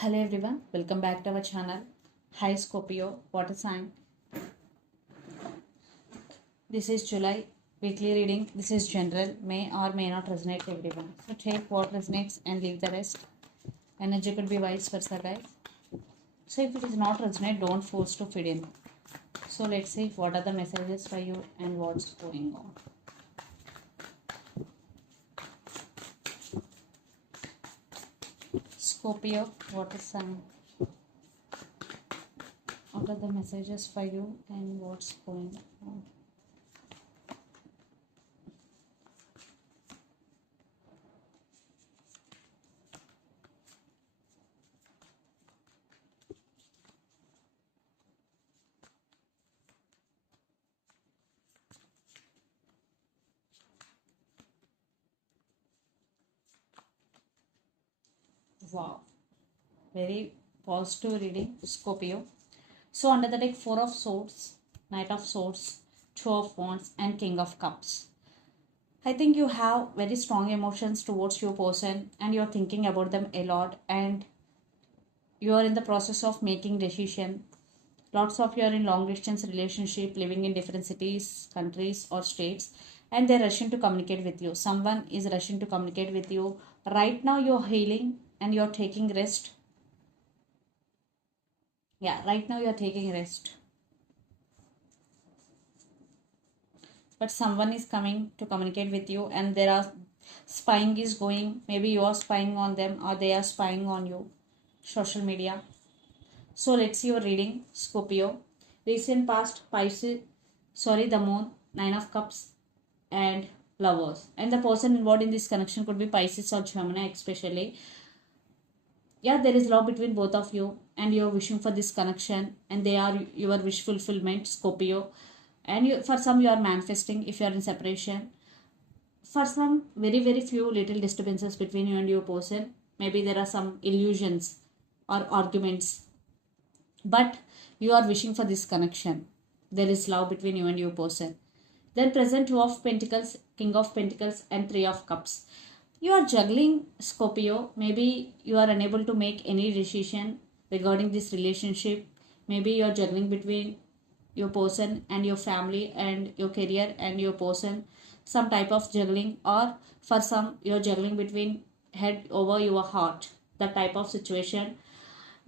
Hello everyone, welcome back to our channel. Hi Scorpio, water sign. This is July weekly reading. This is general, may or may not resonate everyone. So take what resonates and leave the rest. Energy could be vice versa, guys. So if it is not resonate, don't force to fit in. So let's see what are the messages for you and what's going on. Scorpio, water sign. What are the messages for you and what's going on? Wow, very positive reading, Scorpio. So under the deck, Four of Swords, Knight of Swords, Two of Wands, and King of Cups. I think you have very strong emotions towards your person and you're thinking about them a lot and you are in the process of making decision. Lots of you are in long distance relationship, living in different cities, countries or states, and they're rushing to communicate with you. Someone is rushing to communicate with you. Right now you're healing and you're taking rest. Yeah, right now you're taking rest. But someone is coming to communicate with you and there are spying is going. Maybe you are spying on them or they are spying on you. Social media. So let's see your reading, Scorpio. Recent past, Pisces, the moon, Nine of Cups, and Lovers. And the person involved in this connection could be Pisces or Gemini, especially. Yeah, there is love between both of you, and you're wishing for this connection, and they are your wish fulfillment, Scorpio. And you, for some, you are manifesting if you are in separation. For some, very few little disturbances between you and your person. Maybe there are some illusions or arguments, but you are wishing for this connection. There is love between you and your person. Then present Two of Pentacles, King of Pentacles, and Three of Cups. You are juggling, Scorpio. Maybe you are unable to make any decision regarding this relationship. Maybe you are juggling between your person and your family and your career and your person. Some type of juggling, or for some, you are juggling between head over your heart. That type of situation,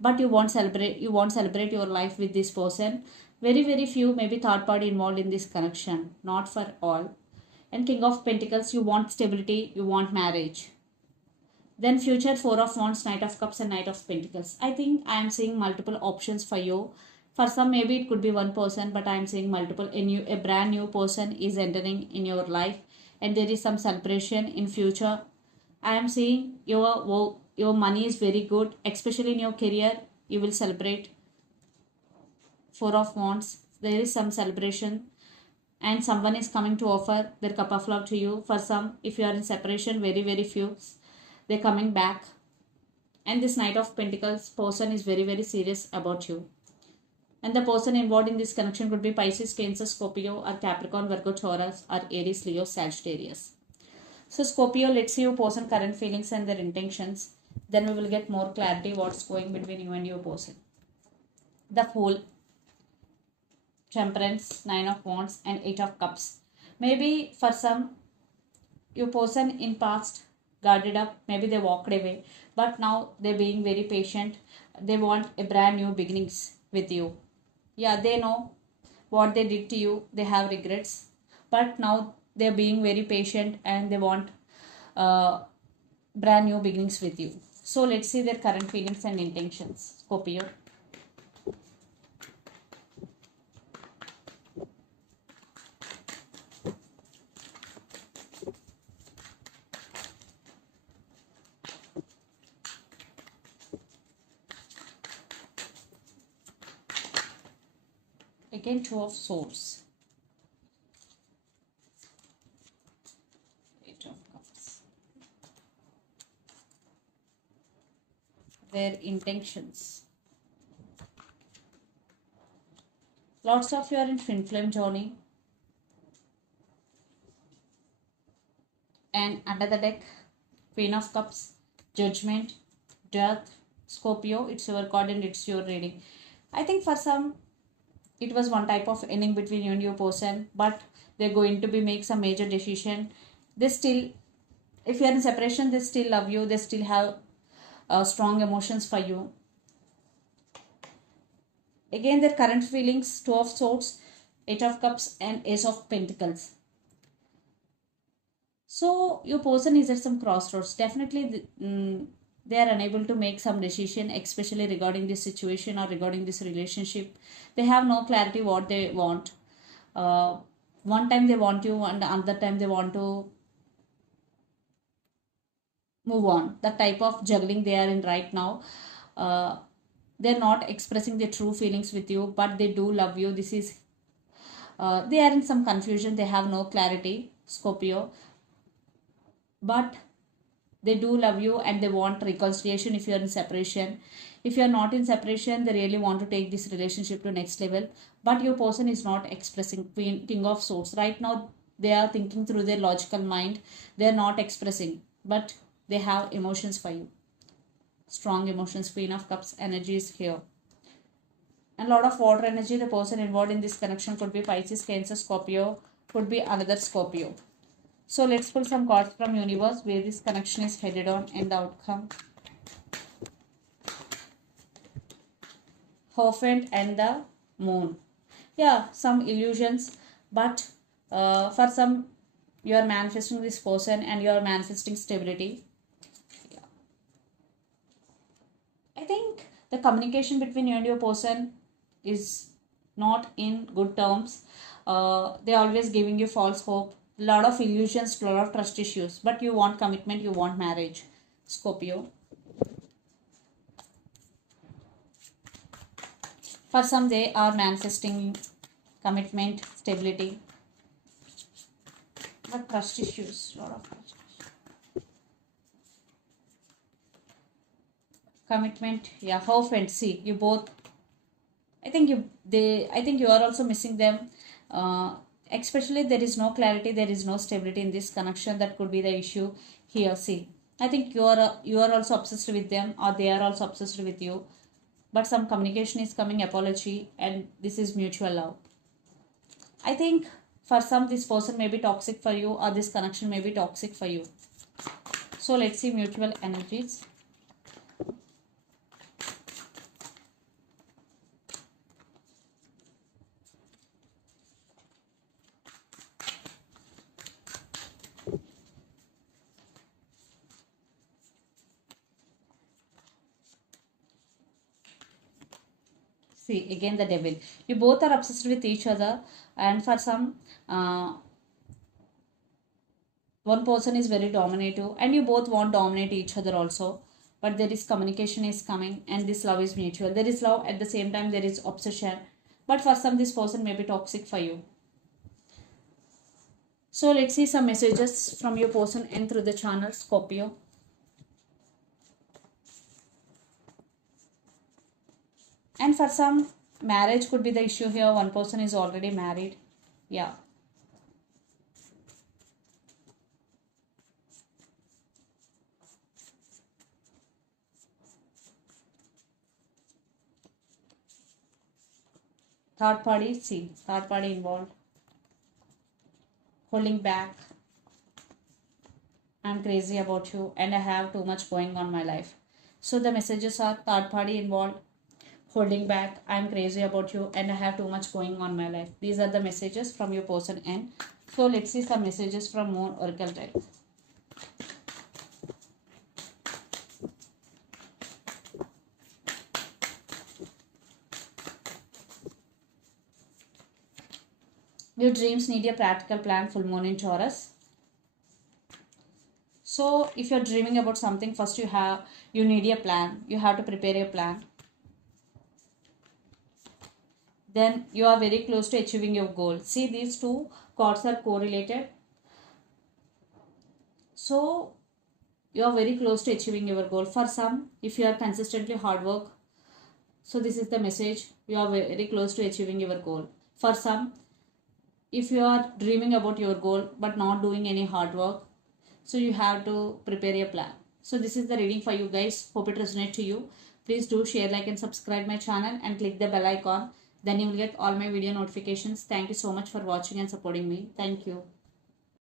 but you won't celebrate your life with this person. Very few, maybe third party involved in this connection, not for all. And King of Pentacles, you want stability, you want marriage. Then future, Four of Wands, Knight of Cups, and Knight of Pentacles. I think I am seeing multiple options for you. For some, maybe it could be one person, but I am seeing multiple. A brand new person is entering in your life and there is some celebration in future. I am seeing your money is very good, especially in your career. You will celebrate. Four of Wands. There is some celebration, and someone is coming to offer their cup of love to you. For some, if you are in separation, very few, they're coming back. And this Knight of Pentacles person is very serious about you. And the person involved in this connection could be Pisces, Cancer, Scorpio, or Capricorn, Virgo, Taurus, or Aries, Leo, Sagittarius. So Scorpio, let's see your person current feelings and their intentions. Then we will get more clarity what's going between you and your person. The Fool, Temperance, Nine of Wands, and Eight of Cups. Maybe for some, your person in past guarded up, maybe they walked away, but now they're being very patient. They want a brand new beginnings with you. Yeah, they know what they did to you, they have regrets, but now they're being very patient and they want brand new beginnings with you. So let's see their current feelings and intentions, Scorpio. Again, Two of Swords. Eight of Cups. Their intentions. Lots of you are in twin flame journey. And under the deck, Queen of Cups, Judgment, Death, Scorpio, it's your card and it's your reading. I think for some, it was one type of ending between you and your person, but they're going to be make some major decision. They still, if you are in separation, they still love you. They still have strong emotions for you. Again, their current feelings, Two of Swords, Eight of Cups, and Ace of Pentacles. So your person is at some crossroads. Definitely, they are unable to make some decision, especially regarding this situation or regarding this relationship. They have no clarity what they want. Uh, one time they want you, and another time they want to move on. The type of juggling they are in right now. Uh, they're not expressing their true feelings with you, but they do love you. This is they are in some confusion. They have no clarity, Scorpio, but they do love you and they want reconciliation if you are in separation. If you are not in separation, they really want to take this relationship to next level, but your person is not expressing. King of Swords right now, they are thinking through their logical mind. They are not expressing, but they have emotions for you, strong emotions. Queen of Cups energy is here, and a lot of water energy. The person involved in this connection could be Pisces, Cancer, Scorpio, could be another Scorpio. So let's pull some cards from universe where this connection is headed on and the outcome. Hierophant and the moon. Yeah, some illusions, but for some, you are manifesting this person and you are manifesting stability. Yeah. I think the communication between you and your person is not in good terms. They always giving you false hope, lot of illusions, lot of trust issues, but you want commitment, you want marriage, Scorpio. For some, they are manifesting commitment, stability, but trust issues, lot of trust issues. Commitment, yeah. Hope and see, you both, I think you are also missing them. Especially there is no clarity, there is no stability in this connection. That could be the issue here. See, I think you are also obsessed with them, or they are also obsessed with you. But some communication is coming, apology, and this is mutual love. I think for some, this person may be toxic for you, or this connection may be toxic for you. So let's see mutual energies. See, again the devil. You both are obsessed with each other, and for some, one person is very dominative, and you both want to dominate each other also. But there is communication is coming, and this love is mutual. There is love, at the same time there is obsession. But for some, this person may be toxic for you. So let's see some messages from your person and through the channel, Scorpio. And for some, marriage could be the issue here. One person is already married. Yeah. Third party, see, third party involved. Holding back. I'm crazy about you and I have too much going on my life. So the messages are third party involved, holding back, I'm crazy about you and I have too much going on my life. These are the messages from your person end. So let's see some messages from Moon Oracle deck. Your dreams need a practical plan, full moon in Taurus. So if you're dreaming about something, first you need a plan. You have to prepare a plan. Then you are very close to achieving your goal. See, these two cards are correlated. So you are very close to achieving your goal. For some, if you are consistently hard work, so this is the message, you are very close to achieving your goal. For some, if you are dreaming about your goal but not doing any hard work, so you have to prepare a plan. So this is the reading for you guys. Hope it resonates to you. Please do share, like and subscribe my channel and click the bell icon. Then you will get all my video notifications. Thank you so much for watching and supporting me. Thank you.